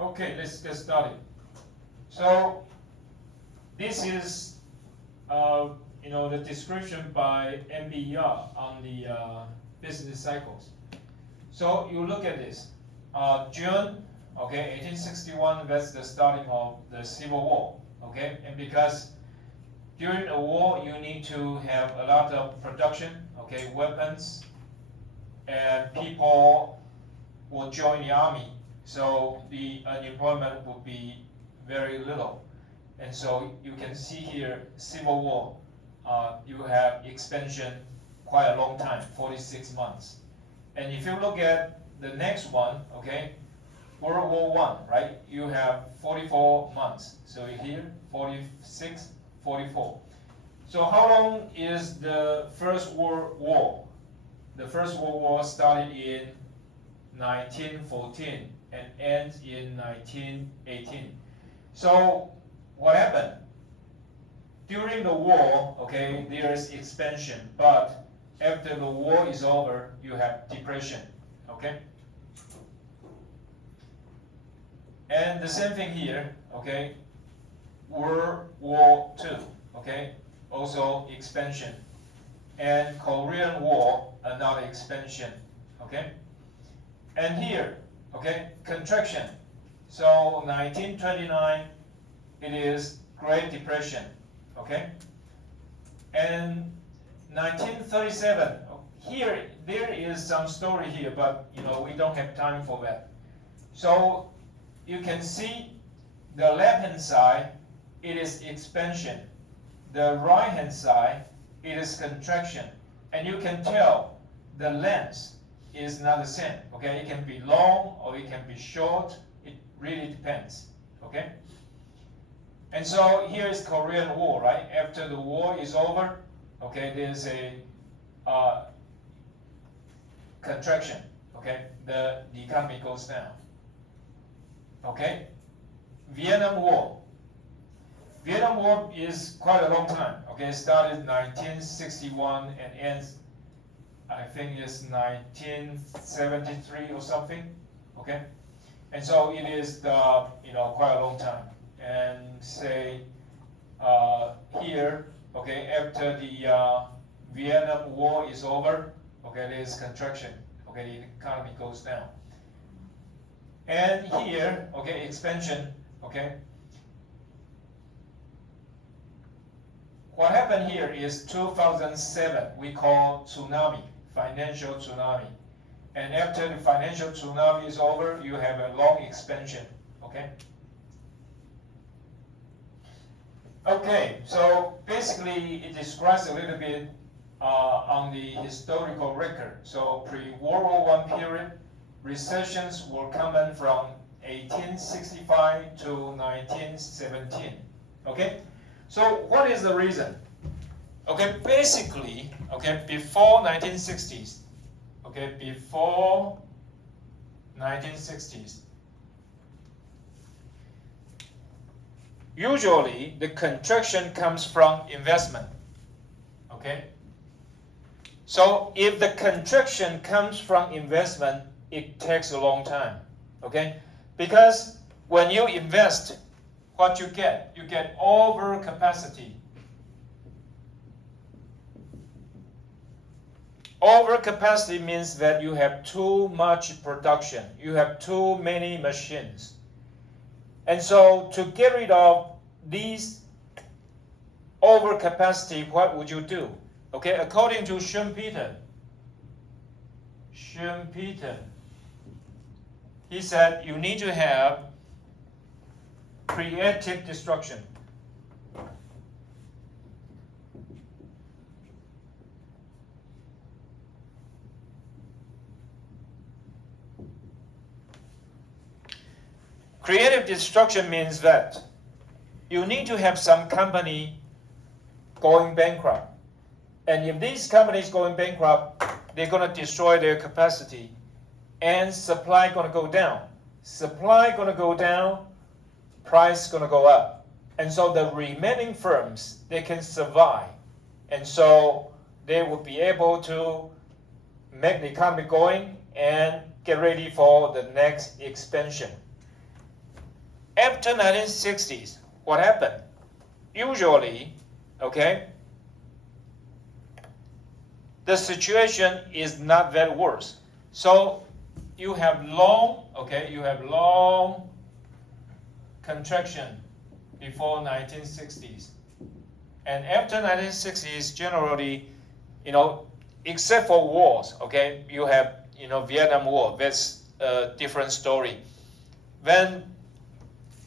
Okay, let's get started. So this is the description by MBER on the business cycles. So you look at this. June, okay, 1861, that's the starting of the Civil War, okay? And because during a war, you need to have a lot of production, okay, weapons, and people will join the army. So the unemployment would be very little. And so you can see here, Civil War, you have expansion quite a long time, 46 months. And if you look at the next one, okay, World War I, right? You have 44 months. So here, 46, 44. So how long is the First World War? The First World War started in 1914 and ends in 1918. So what happened? During the war, okay, there is expansion, but after the war is over, you have depression, okay? And the same thing here, okay? World War II, okay? Also expansion. And Korean War, another expansion, okay? And here, okay, contraction. So 1929, it is Great Depression, okay? And 1937, here, there is some story here, but we don't have time for that. So you can see the left-hand side, it is expansion. The right-hand side, it is contraction. And you can tell the length is not the same, okay? It can be long or it can be short. It really depends, okay? And so here is Korean War, right? After the war is over, okay, there's a contraction, okay? The economy goes down, okay? Vietnam War. Vietnam War is quite a long time, okay? It started 1961 and ends, I think it's 1973 or something, okay? And so it is quite a long time. And say here, okay, after the Vietnam War is over, okay, there's contraction, okay, the economy goes down. And here, okay, expansion, okay. What happened here is 2007, we call tsunami, financial tsunami. And after the financial tsunami is over, you have a long expansion, okay? Okay, so basically it describes a little bit on the historical record. So pre-World War I period, recessions were common from 1865 to 1917, okay? So what is the reason? Okay, basically, okay, before 1960s, okay, before 1960s, usually the contraction comes from investment, okay? So if the contraction comes from investment, it takes a long time, okay? Because when you invest, what you get overcapacity. Overcapacity means that you have too much production. You have too many machines. And so to get rid of these overcapacity, what would you do? Okay, according to Schumpeter, he said you need to have creative destruction. Creative destruction means that you need to have some company going bankrupt. And if these companies going bankrupt, they're going to destroy their capacity and supply going to go down. Supply going to go down, price going to go up. And so the remaining firms, they can survive. And so they will be able to make the economy going and get ready for the next expansion. after 1960s, what happened? Usually, okay, the situation is not that worse. So you have long, okay, you have long contraction before 1960s. And after 1960s, generally, except for wars, okay, you have, Vietnam War, that's a different story. Then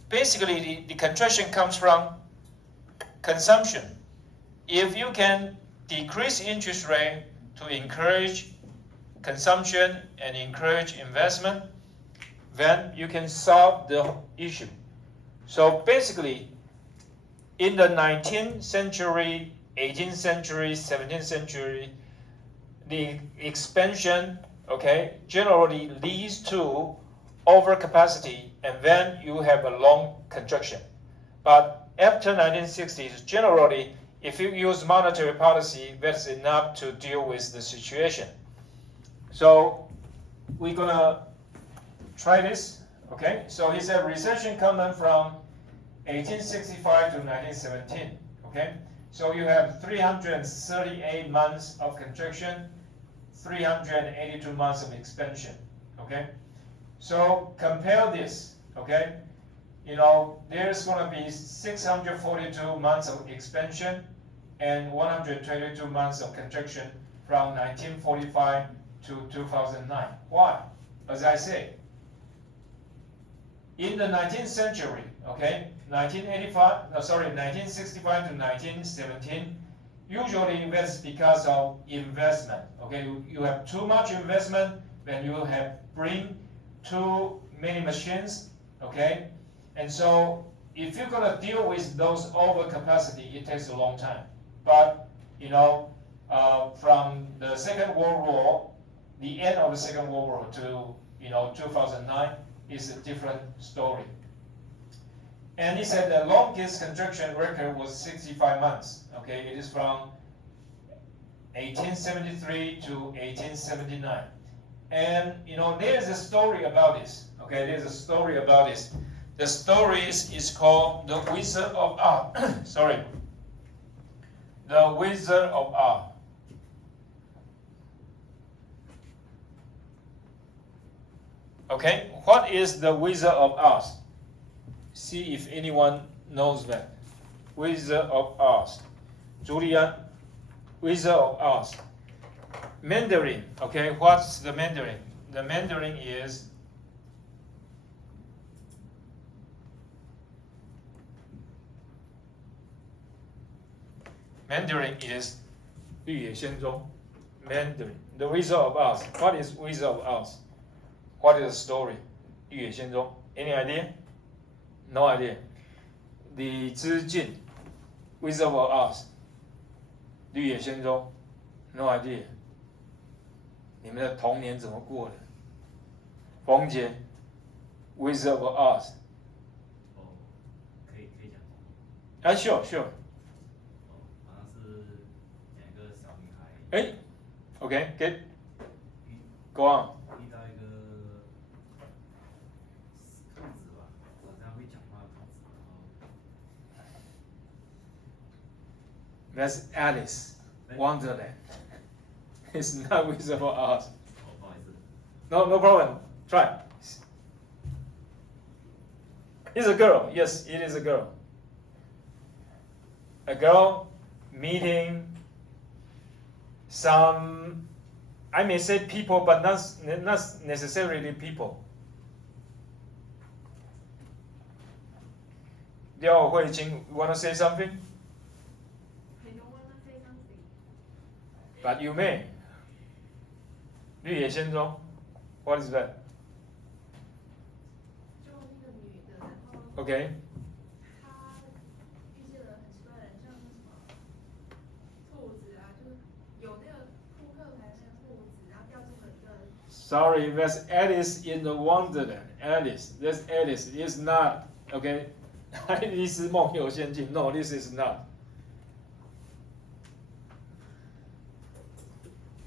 basically the contraction comes from consumption. If you can decrease interest rate to encourage consumption and encourage investment, then you can solve the issue. So basically, in the 19th century, 18th century, 17th century, the expansion, okay, generally leads to overcapacity, and then you have a long contraction. But after 1960s, generally, if you use monetary policy, that's enough to deal with the situation. So we're gonna try this, okay? So he said recession coming from 1865 to 1917, okay? So you have 338 months of contraction, 382 months of expansion, okay? So compare this, okay? There's gonna be 642 months of expansion and 122 months of contraction from 1945 to 2009. Why? As I say, in the 19th century, okay, 1965 to 1917, usually that's because of investment. Okay, you have too much investment, then you have bring too many machines. Okay, and so if you're gonna deal with those overcapacity, it takes a long time. But from the Second World War, the end of the Second World War to 2009 is a different story. And he said the longest contraction record was 65 months. Okay, it is from 1873 to 1879. And there's a story about this. Okay, there's a story about this. The story is called The Wizard of Oz. Sorry. The Wizard of Oz. Okay, what is the Wizard of Oz? See if anyone knows that. Wizard of Oz. Julian, Wizard of Oz. Mandarin, okay, what's the Mandarin? The Mandarin is绿野仙踪. Mandarin. The Wizard of Oz. What is Wizard of Oz? What is the story? 绿野仙踪. Any idea? No idea. 李知敬 Wizard of Oz. 绿野仙踪. No idea. 你们的童年怎么过的？冯杰 Wizard of Oz. 可以讲。Sure. 好像是讲一个小女孩。Okay, good. Go on. 遇到一个兔子吧，好像会讲话的兔子，然后。That's Alice Wonderland. It's not Wizard of Oz. 不好意思。No problem. Try. It's a girl. Yes, it is a girl. A girl meeting some, I may say people, but not necessarily people. 廖慧清, you want to say something? I don't want to say something. But you may. 绿野仙踪 What is that? 就那个女的，然后 Okay. 她遇见了很奇怪的人，像是什么兔子啊，就是有那个扑克牌那个兔子，然后掉进了一个。Sorry, that's Alice in the Wonderland. Alice, that's Alice. It's not. Okay. 爱丽丝梦游仙境 No, this is not.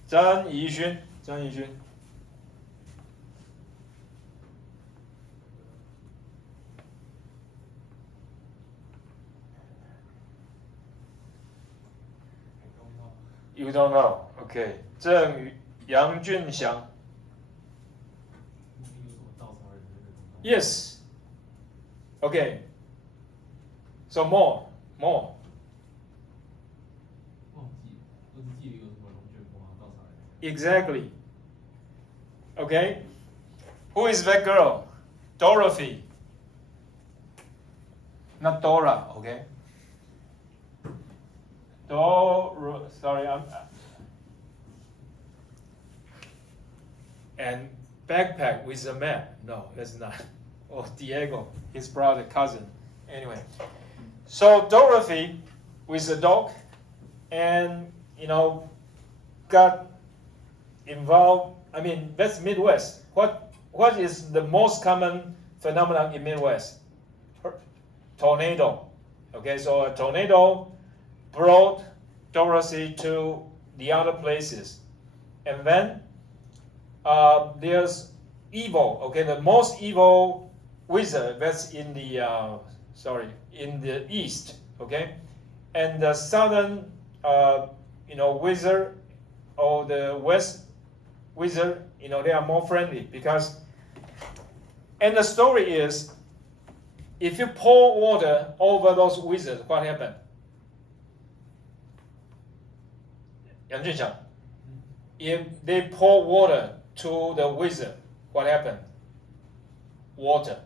张怡勋 我 You don't know. Okay. 郑宇杨俊祥。有什么稻草人的那种东西？ Yes. Okay. So more. 忘记了，我只记得有什么龙卷风啊，稻草人。 Exactly. Okay. Who is that girl? Dorothy. Not Dora. Okay. Sorry, and backpack with a map. No, that's not. Oh, Diego, his brother, cousin. Anyway, so Dorothy with a dog, and got involved. I mean, that's Midwest. What is the most common phenomenon in Midwest? Tornado. Okay, so a tornado brought Dorothy to the other places, and then there's evil. Okay, the most evil wizard that's in the in the east. Okay, and the southern wizard or the west wizard, they are more friendly because. And the story is, if you pour water over those wizards, what happened? Yang Junxiang, if they pour water to the wizard, what happened? Water.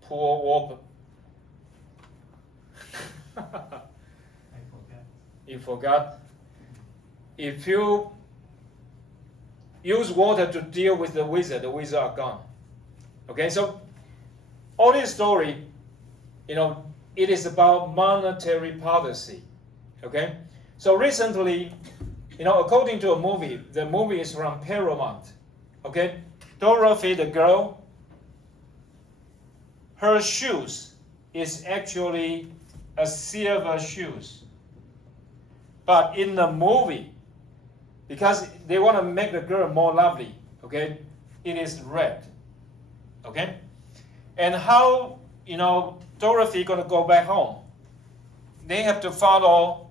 Pour water. I forgot. You forgot? If you use water to deal with the wizard are gone. Okay, so all this story, it is about monetary policy. Okay, so recently, according to a movie, the movie is from Paramount. Okay, Dorothy the girl, her shoes is actually a silver shoes. But in the movie, because they want to make the girl more lovely, okay, it is red. Okay? And how, Dorothy gonna go back home? They have to follow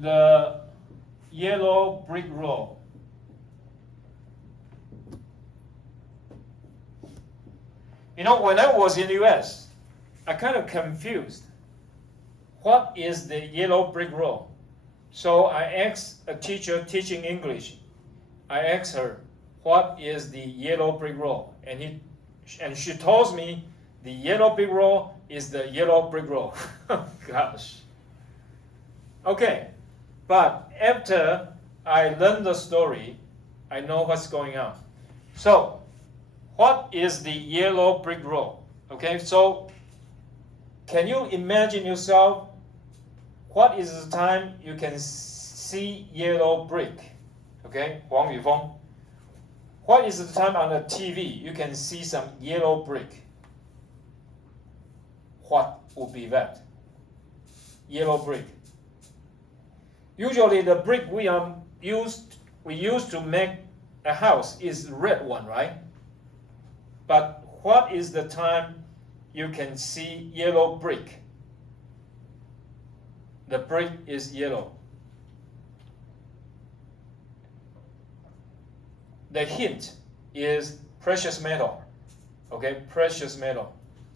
the yellow brick road. When I was in the US, I kind of confused. What is the yellow brick road? So I asked a teacher teaching English. I asked her, what is the yellow brick road? And she told me the yellow brick road is the yellow brick road. Gosh. Okay, but after I learned the story, I know what's going on. So, what is the yellow brick road? Okay, so can you imagine yourself? What is the time you can see yellow brick? Okay, Wang Yufeng. What is the time on the TV you can see some yellow brick? What would be that? Yellow brick. Usually the brick we use to make a house is red one, right? But what is the time you can see yellow brick? The brick is yellow. The hint is precious metal. Okay, precious metal.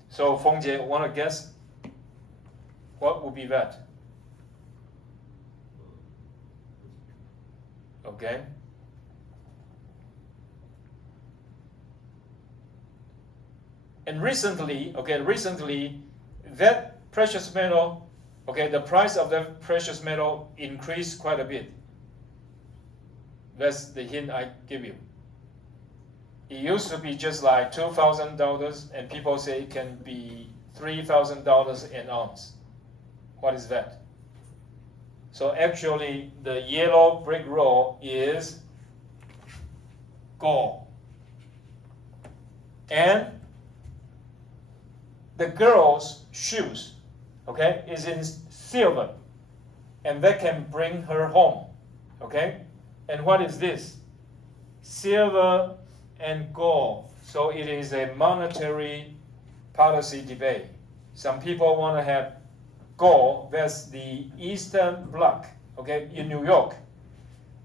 So Fengjie, want to guess? What would be that? Okay. And recently, that precious metal, the price of that precious metal increased quite a bit. That's the hint I give you. It used to be just like $2,000, and people say it can be $3,000 an ounce. What is that? So actually, the yellow brick road is gold. And the girl's shoes, is in silver. And that can bring her home. Okay? And what is this? Silver and gold. So it is a monetary policy debate. Some people want to have gold. That's the Eastern Bloc, in New York.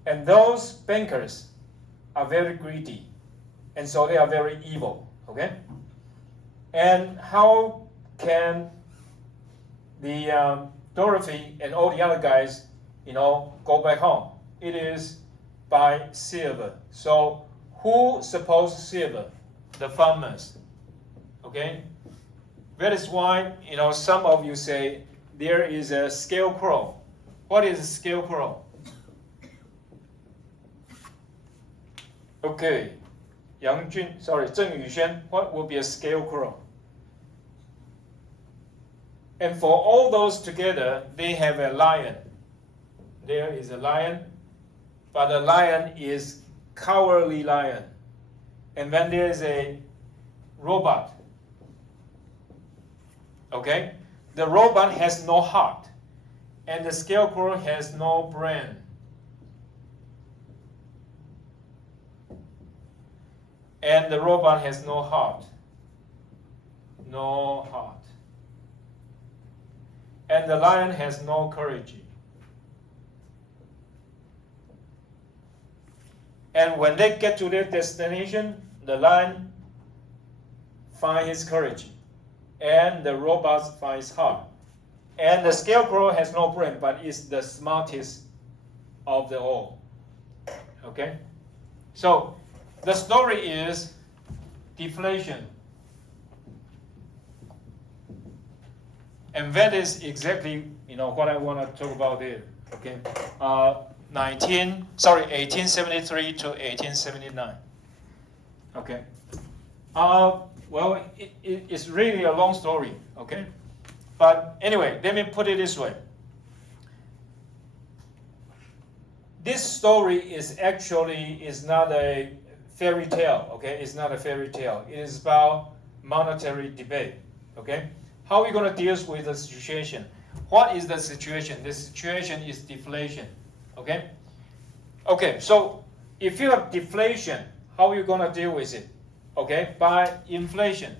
And those bankers are very greedy, and so they are very evil, okay? And how can the Dorothy and all the other guys, go back home? It is by silver. So who supposed silver? The farmers, okay? That is why, some of you say there is a scarecrow. What is a scarecrow? Okay, Zheng Yuxuan, what would be a scarecrow? And for all those together, they have a lion. There is a lion, but the lion is cowardly lion. And then there is a robot. Okay? The robot has no heart, and the scarecrow has no brain. And the robot has no heart. No heart. And the lion has no courage. And when they get to their destination, the lion finds his courage, and the robot finds heart. And the scarecrow has no brain, but is the smartest of the all. Okay? So the story is deflation. And that is exactly what I want to talk about there. Okay, 1873 to 1879. Okay. Well, it's really a long story. Okay, but anyway, let me put it this way. This story is not a fairy tale. Okay, it's not a fairy tale. It is about monetary debate. Okay. How are we going to deal with the situation? What is the situation? The situation is deflation. Okay? Okay, so if you have deflation, how are you going to deal with it? Okay, by inflation.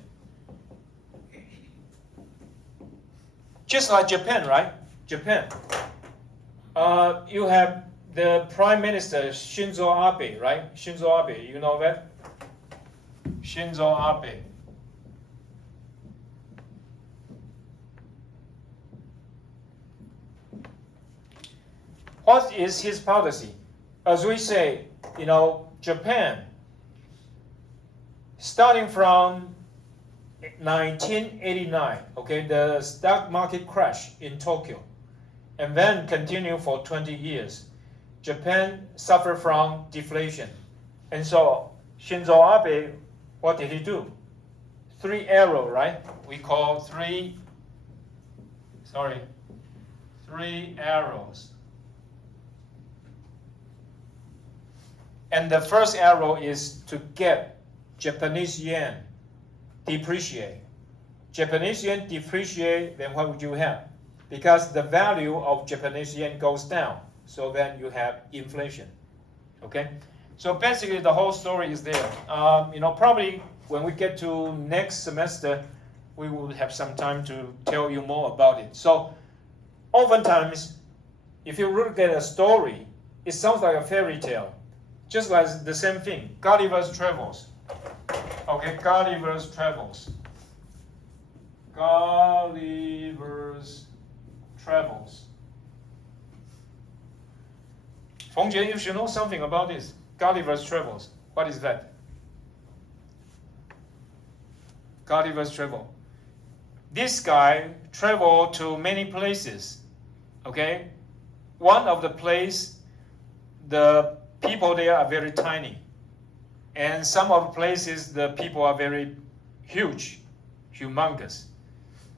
Just like Japan, right? Japan. You have the Prime Minister Shinzo Abe, right? Shinzo Abe, you know that? Shinzo Abe. What is his policy? As we say, Japan, starting from 1989, okay, the stock market crash in Tokyo, and then continue for 20 years. Japan suffered from deflation. And so Shinzo Abe, what did he do? 3 arrows, right? We call 3 arrows. And the first arrow is to get Japanese yen depreciate. Japanese yen depreciate, then what would you have? Because the value of Japanese yen goes down, so then you have inflation. Okay? So basically the whole story is there. Probably when we get to next semester, we will have some time to tell you more about it. So oftentimes, if you look at a story, it sounds like a fairy tale. Just like the same thing, Gulliver's Travels. Okay, Gulliver's Travels. Gulliver's Travels. Fengjie, you should know something about this. Gulliver's Travels. What is that? Gulliver's Travel. This guy traveled to many places. Okay? One of the places, the people there are very tiny. And some of the places, the people are very huge, humongous.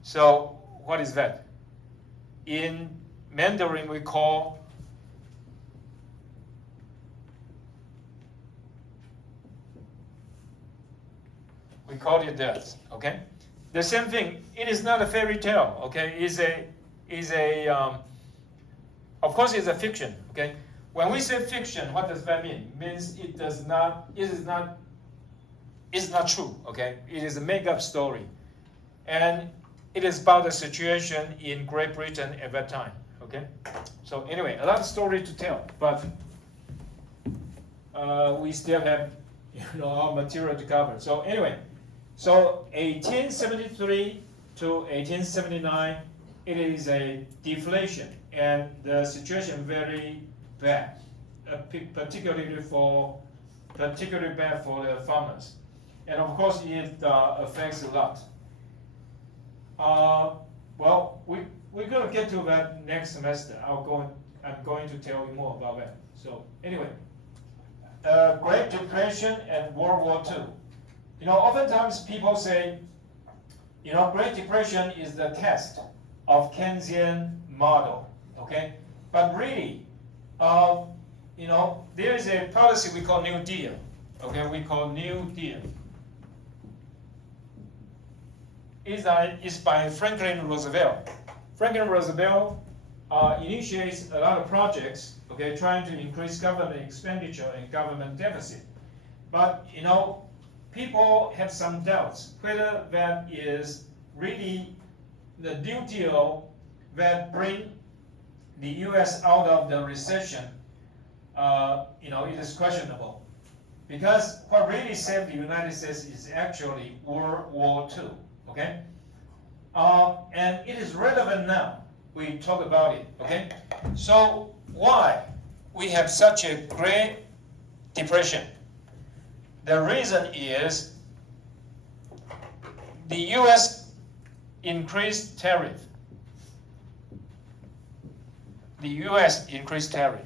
So what is that? In Mandarin, we call it that. Okay. The same thing. It is not a fairy tale. Okay. Of course, it's a fiction. Okay. When we say fiction, what does that mean? It means it's not true, okay? It is a make-up story. And it is about the situation in Great Britain at that time, okay? So anyway, a lot of story to tell, but we still have our material to cover. So anyway, so 1873 to 1879, it is a deflation, and the situation very bad, particularly bad for the farmers, and of course it affects a lot. Well, we're going to get to that next semester. I'm going to tell you more about that. So anyway, Great Depression and World War II. Oftentimes people say, Great Depression is the test of Keynesian model, okay? But really, there is a policy we call New Deal, okay? We call New Deal. It's by Franklin Roosevelt. Franklin Roosevelt initiates a lot of projects, okay, trying to increase government expenditure and government deficit. But people have some doubts whether that is really the New Deal that bring the U.S. out of the recession. It is questionable, because what really saved the United States is actually World War II. Okay, and it is relevant now. We talk about it. Okay, so why we have such a Great Depression? The reason is the U.S. increased tariff. The U.S. increased tariff.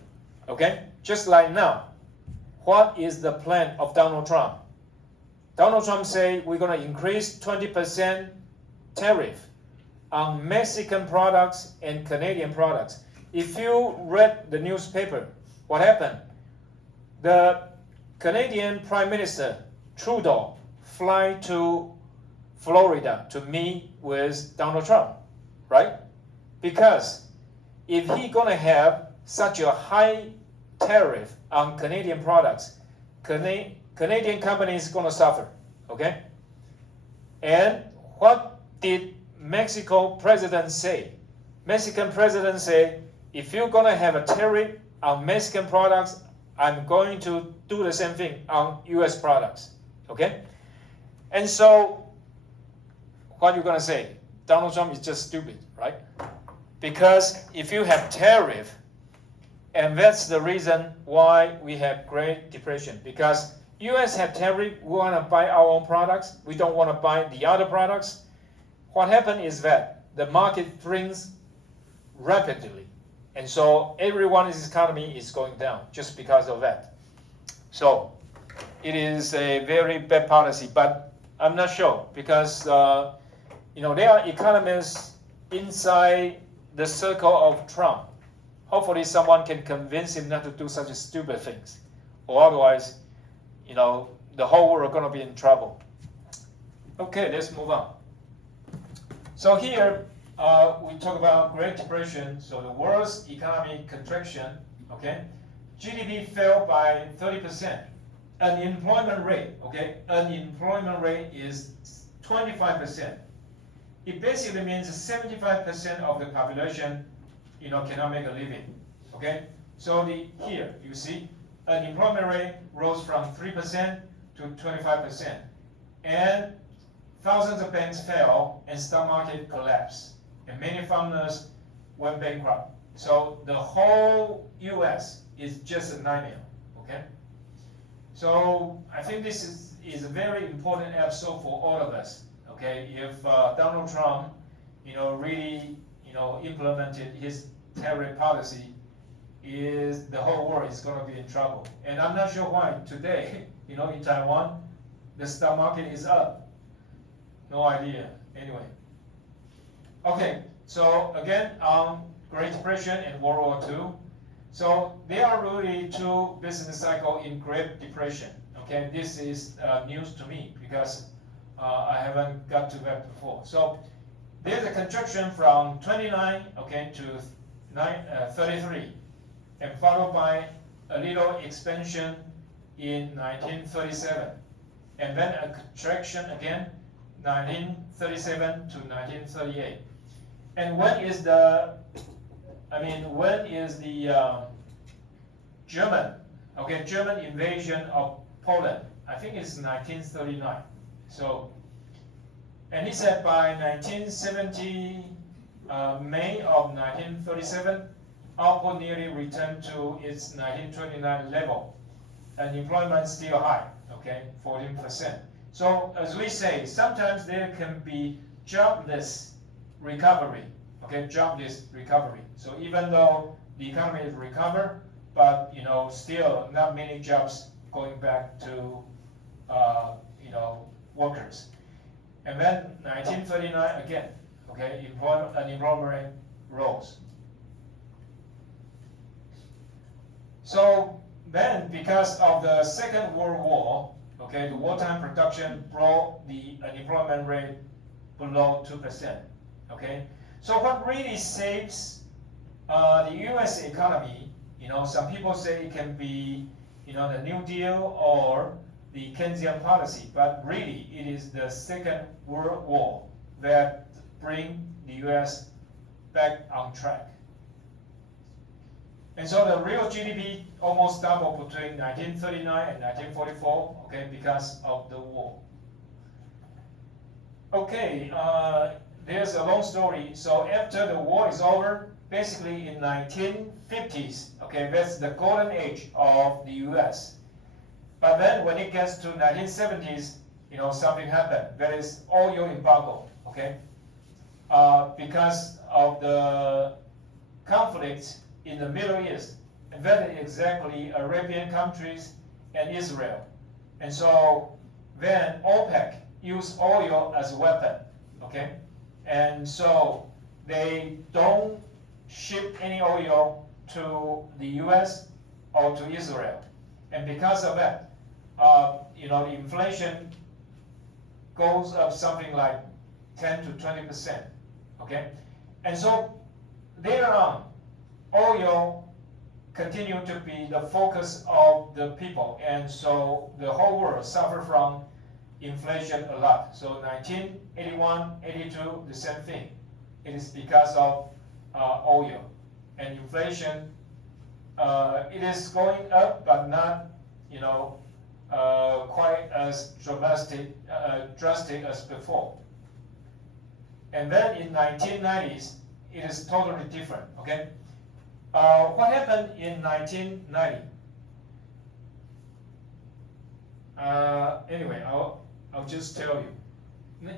Okay, just like now, what is the plan of Donald Trump? Donald Trump say we're going to increase 20% tariff on Mexican products and Canadian products. If you read the newspaper, what happened? The Canadian Prime Minister Trudeau fly to Florida to meet with Donald Trump, right? Because if he's going to have such a high tariff on Canadian products, Canadian companies going to suffer, okay? And what did Mexico president say? Mexican president say, if you're going to have a tariff on Mexican products, I'm going to do the same thing on U.S. products, okay? And so, what are you going to say? Donald Trump is just stupid, right? Because if you have tariff, and that's the reason why we have Great Depression, because U.S. have tariff, we want to buy our own products, we don't want to buy the other products. What happened is that the market shrinks rapidly, and so everyone's economy is going down just because of that. So it is a very bad policy, but I'm not sure, because there are economists inside the circle of Trump. Hopefully someone can convince him not to do such stupid things, or otherwise, the whole world is going to be in trouble. Okay, let's move on. So here we talk about Great Depression, so the world's economic contraction, okay? GDP fell by 30%. Unemployment rate, okay? Unemployment rate is 25%. It basically means 75% of the population, cannot make a living, okay? So here, you see, unemployment rate rose from 3% to 25%. And thousands of banks fell and stock market collapsed. And many farmers went bankrupt. So the whole US is just a nightmare, okay? So I think this is a very important episode for all of us, okay? If Donald Trump, really, implemented his tariff policy, the whole world is going to be in trouble. And I'm not sure why today, in Taiwan, the stock market is up. No idea. Anyway. Okay, so again, Great Depression and World War II. So there are really two business cycles in Great Depression. Okay, this is news to me because I haven't got to that before. So there's a contraction from 29, okay, to 33, and followed by a little expansion in 1937, and then a contraction again, 1937 to 1938. And when is the German Okay, German invasion of Poland. I think it's 1939. So, and he said by 1970, May of 1937, output nearly returned to its 1929 level. Unemployment still high, okay, 14%. So as we say, sometimes there can be jobless recovery, okay, jobless recovery. So even though the economy is recovered, but still not many jobs going back to workers. And then 1939 again, okay, unemployment rate rose. So then, because of the Second World War, okay, the wartime production brought the unemployment rate below 2%. Okay, so what really saves the U.S. economy? Some people say it can be, the New Deal or the Keynesian policy, but really it is the Second World War that bring the U.S. back on track. And so the real GDP almost doubled between 1939 and 1944, okay, because of the war. Okay, there's a long story. So after the war is over, basically in 1950s, okay, that's the golden age of the U.S. But then when it gets to 1970s, something happened. That is oil embargo, okay? Because of the conflict in the Middle East, and that is exactly Arabian countries and Israel. And so then OPEC used oil as a weapon, okay? And so they don't ship any oil to the US or to Israel. And because of that, the inflation goes up something like 10 to 20%, okay? And so later on, oil continued to be the focus of the people, and so the whole world suffered from inflation a lot. So 1981, 82, the same thing. It is because of oil. And inflation, it is going up, but not, quite as drastic as before. And then in 1990s, it is totally different, okay? What happened in 1990? Anyway, I'll just tell you.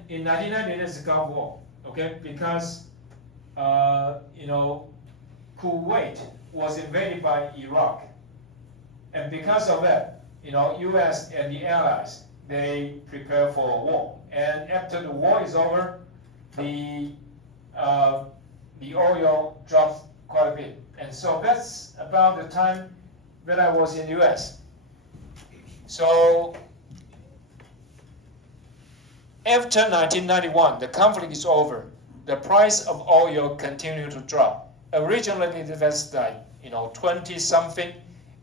In 1990, there's the Gulf War, okay? Because Kuwait was invaded by Iraq, and because of that, U.S. and the Allies, they prepare for a war. And after the war is over, the oil drops quite a bit. And so that's about the time that I was in the U.S. So after 1991, the conflict is over. The price of oil continued to drop. Originally, it was like 20 something,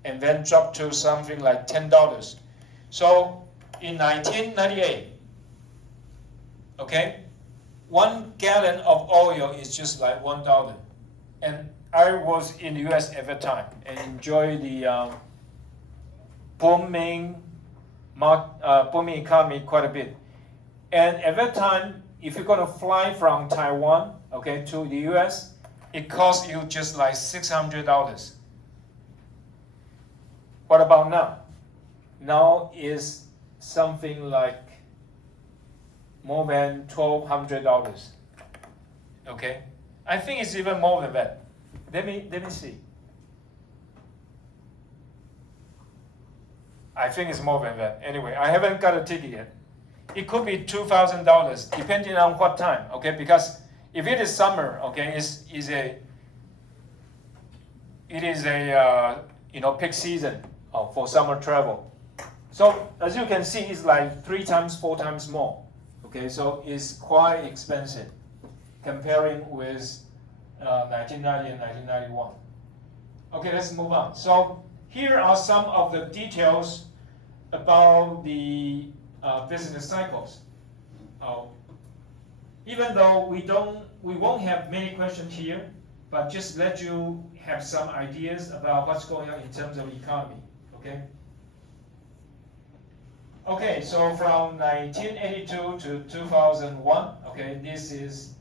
and then dropped to something like $10. So in 1998, okay, 1 gallon of oil is just like $1. And I was in the U.S. at that time and enjoyed the booming economy quite a bit. And at that time, if you're going to fly from Taiwan, okay, to the U.S., it costs you just like $600. What about now? Now is something like more than $1,200. Okay, I think it's even more than that. Let me see. I think it's more than that. Anyway, I haven't got a ticket yet. It could be $2,000 depending on what time. Okay, because if it is summer, okay, it is a peak season for summer travel. So as you can see, it's like 3 times, 4 times more. Okay, so it's quite expensive comparing with 1990 and 1991. Okay, let's move on. So here are some of the details about the business cycles. Even though we won't have many questions here, but just let you have some ideas about what's going on in terms of economy. Okay. Okay, so from 1982 to 2001, okay, this is,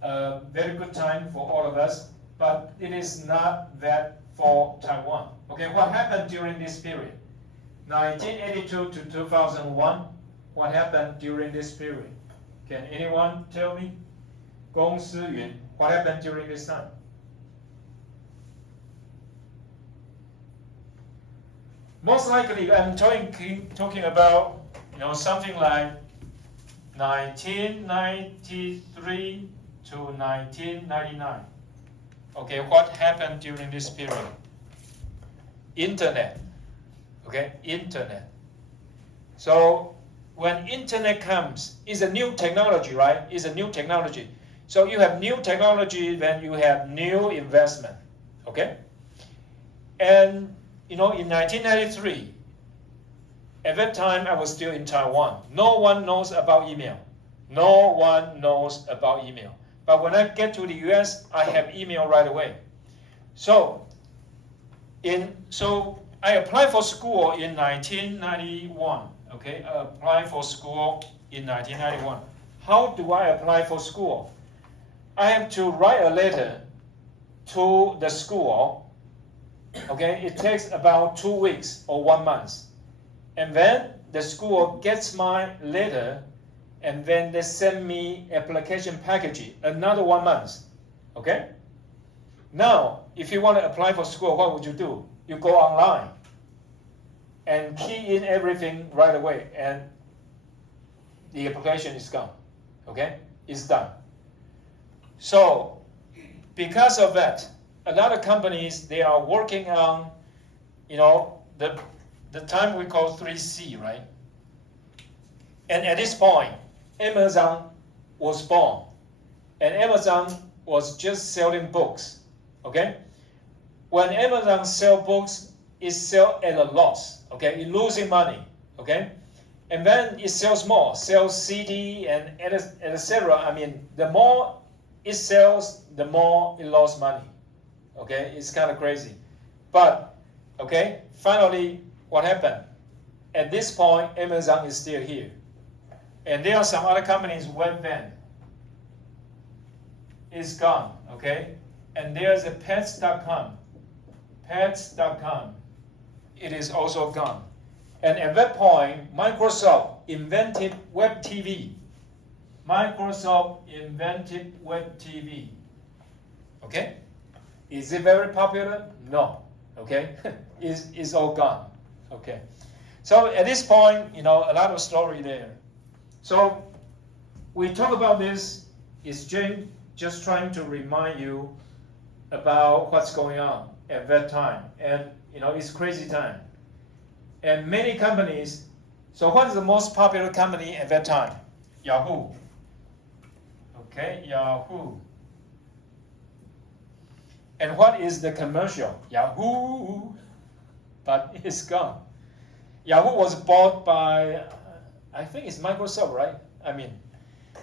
a very good time for all of us, but it is not that for Taiwan. Okay, what happened during this period? 1982 to 2001, what happened during this period? Can anyone tell me? 公司云, what happened during this time? Most likely, I'm talking about, something like 1993 to 1999. Okay, what happened during this period? Internet. Okay, internet. So when internet comes, it's a new technology, right? It's a new technology. So you have new technology, then you have new investment. Okay? And in 1993, at that time I was still in Taiwan. No one knows about email. No one knows about email. But when I get to the US, I have email right away. So I applied for school in 1991. Okay, I applied for school in 1991. How do I apply for school? I have to write a letter to the school. Okay, it takes about 2 weeks or 1 month. And then the school gets my letter, and then they send me application package, another 1 month. Okay? Now, if you want to apply for school, what would you do? You go online and key in everything right away, and the application is gone. Okay? It's done. So, because of that, a lot of companies, they are working on, the time we call 3C, right? And at this point, Amazon was born. And Amazon was just selling books, okay? When Amazon sells books, it sells at a loss, okay? It's losing money, okay? And then it sells more, sells CD and etc. I mean, the more it sells, the more it lost money, okay? It's kind of crazy. But, okay, finally, what happened? At this point, Amazon is still here. And there are some other companies, Webvan is gone, okay? And there's a pets.com. Pets.com, it is also gone. And at that point, Microsoft invented Web TV. Microsoft invented Web TV. Okay? Is it very popular? No. Okay? It's all gone. Okay. So at this point, a lot of story there. So we talk about this. Is James just trying to remind you about what's going on at that time? And it's crazy time. And many companies. So what is the most popular company at that time? Yahoo. Okay, Yahoo. And what is the commercial? Yahoo. But it's gone. Yahoo was bought by, I think it's Microsoft, right? I mean,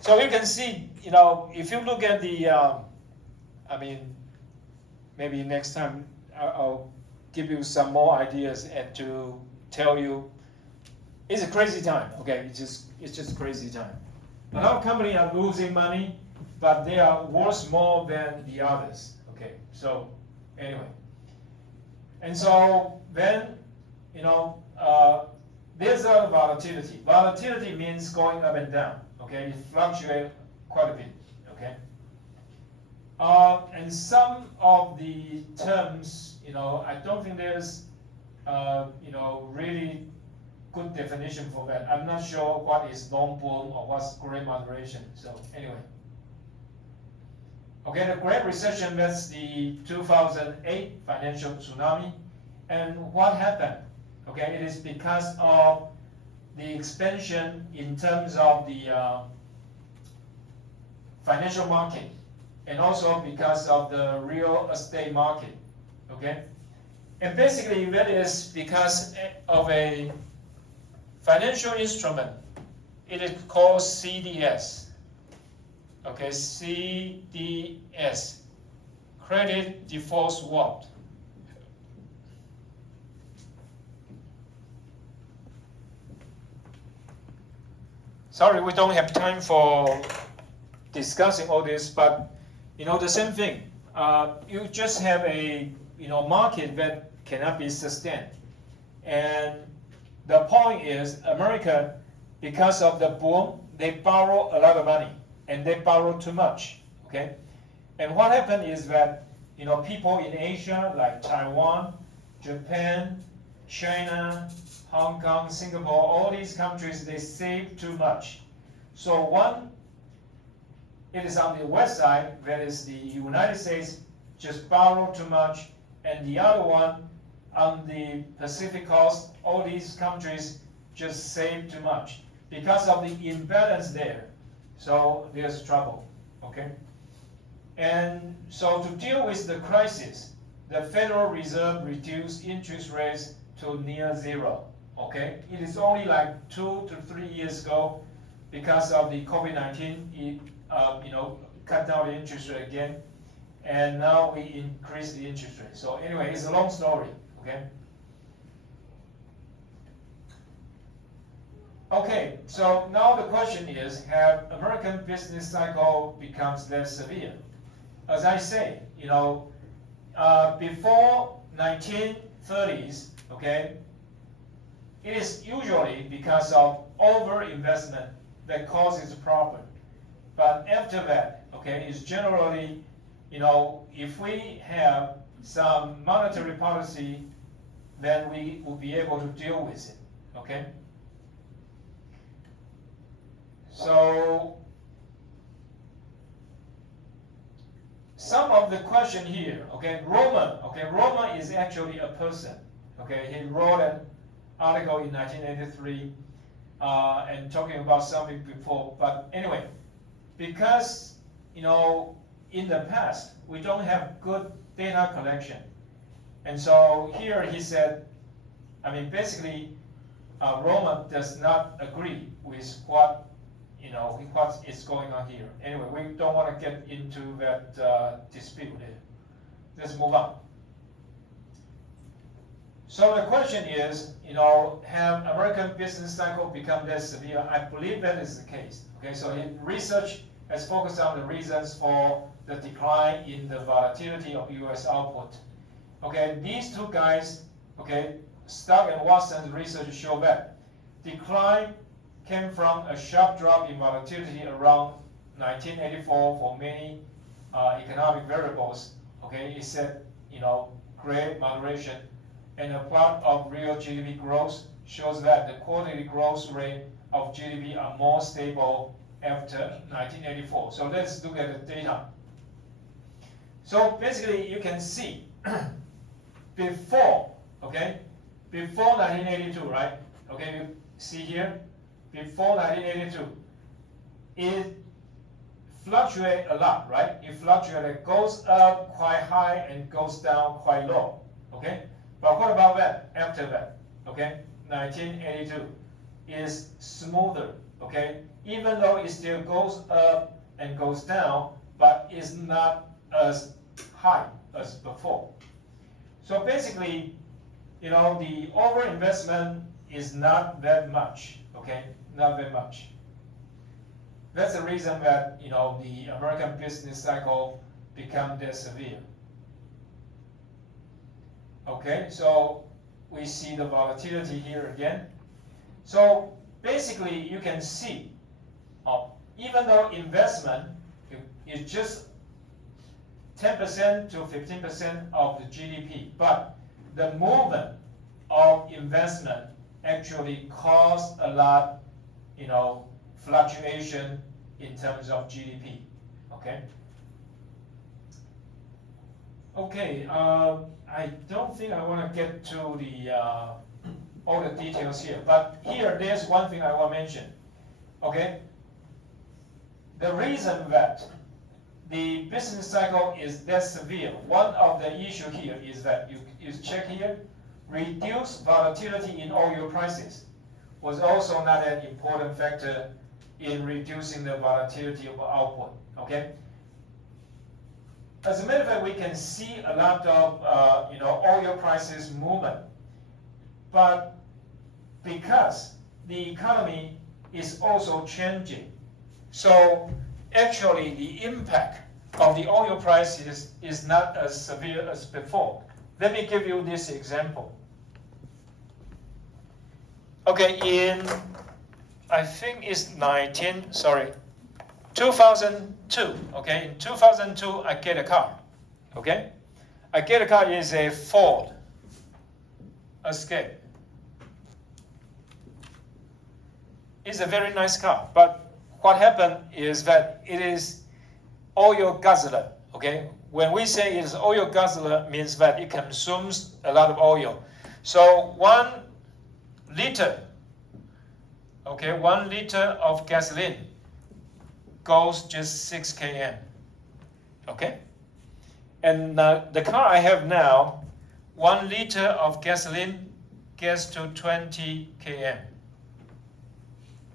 so you can see, if you look at the, maybe next time I'll give you some more ideas and to tell you, it's a crazy time. Okay, it's just crazy time. A lot of companies are losing money, but they are worth more than the others. Okay, so anyway, and so then there's a volatility. Volatility means going up and down. Okay, it fluctuates quite a bit. Okay, and some of the terms, I don't think there's really good definition for that. I'm not sure what is long boom or what's great moderation. So anyway. Okay, the Great Recession, that's the 2008 financial tsunami. And what happened? Okay, it is because of the expansion in terms of the financial market, and also because of the real estate market. Okay, and basically that is because of a financial instrument. It is called CDS. Okay, CDS, credit default swap. sorry, we don't have time for discussing all this, but the same thing. You just have a market that cannot be sustained, and the point is America, because of the boom, they borrow a lot of money, and they borrow too much. Okay, and what happened is that people in Asia like Taiwan, Japan, China, Hong Kong, Singapore, all these countries, they save too much. So one, it is on the west side, that is the United States, just borrow too much, and the other one, on the Pacific coast, all these countries just save too much because of the imbalance there. So there's trouble, okay? And so to deal with the crisis, the Federal Reserve reduced interest rates to near zero, okay? It is only like 2 to 3 years ago, because of the COVID-19, it cut down the interest rate again, and now we increase the interest rate. So anyway, it's a long story, okay? Okay, so now the question is, have American business cycle becomes less severe? As I say, before 1930s, okay, it is usually because of overinvestment that causes a problem. But after that, okay, it's generally, if we have some monetary policy, then we will be able to deal with it, okay? So, some of the question here, okay, Roman is actually a person, okay, he wrote an article in 1983 and talking about something before, but anyway, because, in the past, we don't have good data collection, and so here he said, basically, Roman does not agree with what is going on here. Anyway, we don't want to get into that dispute there. Let's move on. So the question is, have American business cycle become less severe? I believe that is the case. Okay, so research has focused on the reasons for the decline in the volatility of U.S. output. Okay, these two guys, okay, Stark and Watson's research show that decline came from a sharp drop in volatility around 1984 for many economic variables. Okay, it said, great moderation, and a plot of real GDP growth shows that the quarterly growth rate of GDP are more stable after 1984. So let's look at the data. So basically, you can see before 1982, right? Okay, you see here. Before 1982, it fluctuates a lot, right? It fluctuates, it goes up quite high and goes down quite low, okay? But what about that, after that, okay? 1982 is smoother, okay? Even though it still goes up and goes down, but it's not as high as before. So basically, the overinvestment is not that much, okay? Not very much. That's the reason that the American business cycle become less severe. Okay, so we see the volatility here again. So basically, you can see, even though investment is just 10% to 15% of the GDP, but the movement of investment actually caused a lot fluctuation in terms of GDP, okay? Okay, I don't think I want to get to the all the details here, but here there's one thing I want to mention, okay? The reason that the business cycle is less severe, one of the issue here is that you check here, reduced volatility in oil prices was also not an important factor in reducing the volatility of output, okay? As a matter of fact, we can see a lot of oil prices movement, but because the economy is also changing. So actually the impact of the oil prices is not as severe as before. Let me give you this example. Okay, I think it's 2002, okay? In 2002, I get a car, okay? I get a car is a Ford Escape. It's a very nice car, but what happened is that it is oil guzzler, okay? When we say it is oil guzzler, means that it consumes a lot of oil. So 1 liter, okay, 1 liter of gasoline goes just 6 km, okay? And the car I have now, 1 liter of gasoline gets to 20 km.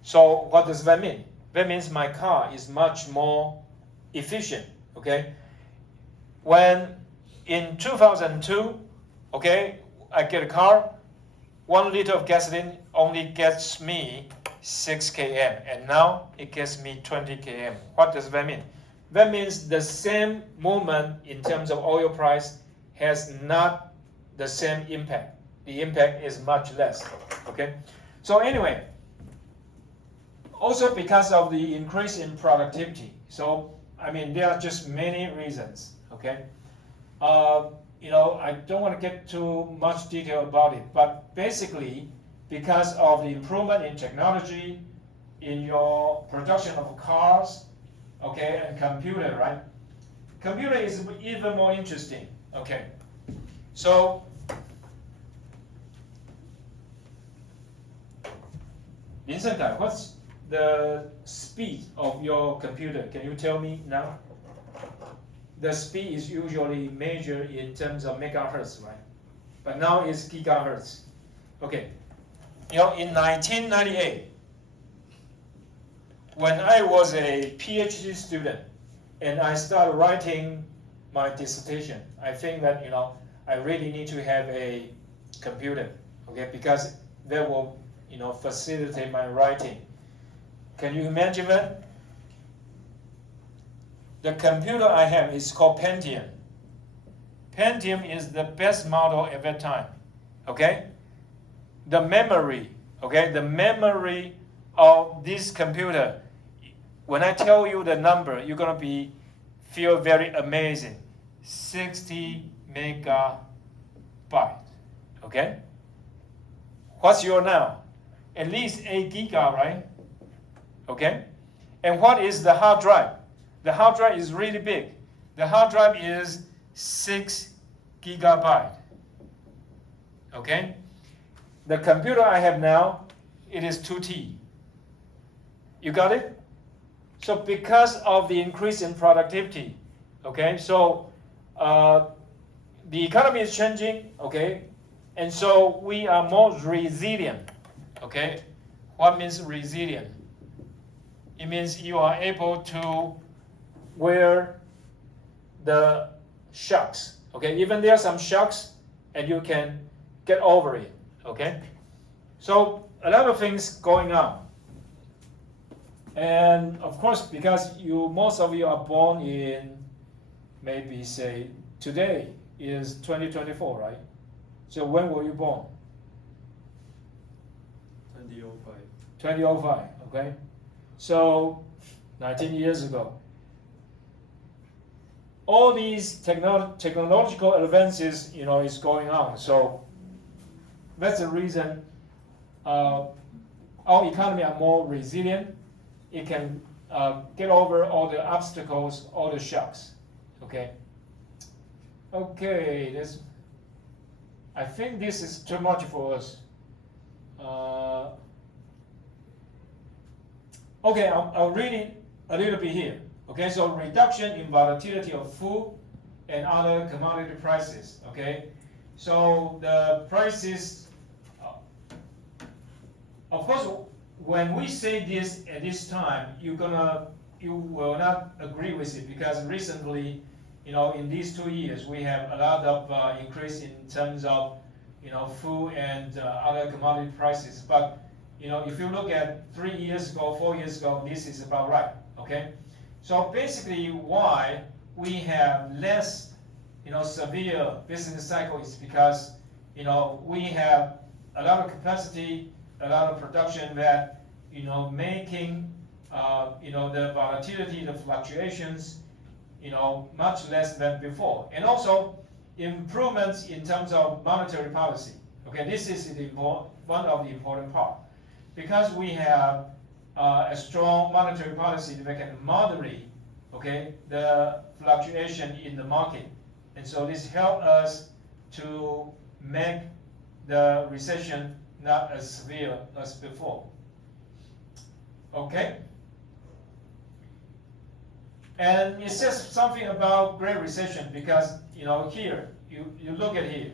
So what does that mean? That means my car is much more efficient, okay? When in 2002, okay, I get a car, 1 liter of gasoline only gets me 6 km, and now it gets me 20 km. What does that mean? That means the same movement in terms of oil price has not the same impact. The impact is much less, okay? So anyway, also because of the increase in productivity. So, I mean, there are just many reasons, okay? I don't want to get too much detail about it, but basically, because of the improvement in technology, in your production of cars, okay, and computer, right? Computer is even more interesting, okay? So, Lin Shengkai, what's the speed of your computer? Can you tell me now? The speed is usually measured in terms of megahertz, right? But now it's gigahertz. Okay. In 1998, when I was a PhD student and I started writing my dissertation, I think that I really need to have a computer, okay, because that will facilitate my writing. Can you imagine that? The computer I have is called Pentium. Pentium is the best model at that time, okay? The memory, okay, the memory of this computer, when I tell you the number, you're gonna feel very amazing. 60 megabyte, okay? What's your now? At least 8 giga, right? Okay? And what is the hard drive? The hard drive is really big. The hard drive is 6 gigabyte. Okay? The computer I have now, it is 2T. You got it? So because of the increase in productivity, okay, so the economy is changing, okay, and so we are more resilient, okay? What means resilient? It means you are able to wear the shocks, okay? Even there are some shocks, and you can get over it, okay? So a lot of things going on. And of course, because most of you are born in, maybe say, today is 2024, right? So when were you born? 2005. 2005, okay? So 19 years ago. All these technological advances, is going on. So that's the reason our economy are more resilient. It can get over all the obstacles, all the shocks. Okay. Okay. I think this is too much for us. Okay, I'll read it a little bit here. Okay, so reduction in volatility of food and other commodity prices. Okay, so the prices, of course, when we say this at this time, you will not agree with it, because recently, in these 2 years, we have a lot of increase in terms of, food and other commodity prices. But if you look at 3 years ago, 4 years ago, this is about right, okay? So basically why we have less, severe business cycle is because, we have a lot of capacity, a lot of production that, making, the volatility, the fluctuations, much less than before. And also improvements in terms of monetary policy. Okay, this is one of the important part. Because we have a strong monetary policy that can moderate, okay, the fluctuation in the market. And so this helps us to make the recession not as severe as before. Okay? And it says something about Great Recession because, here, you look at here.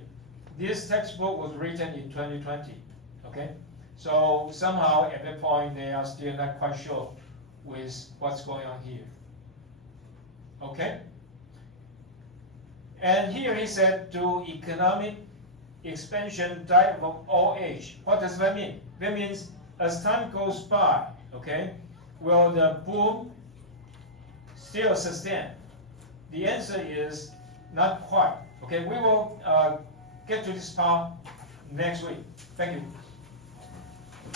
This textbook was written in 2020, okay? So somehow at that point they are still not quite sure with what's going on here. Okay? And here he said, to economic expansion diet of all age. What does that mean? That means as time goes by, okay, will the boom still sustain? The answer is not quite. Okay, we will get to this part next week. Thank you.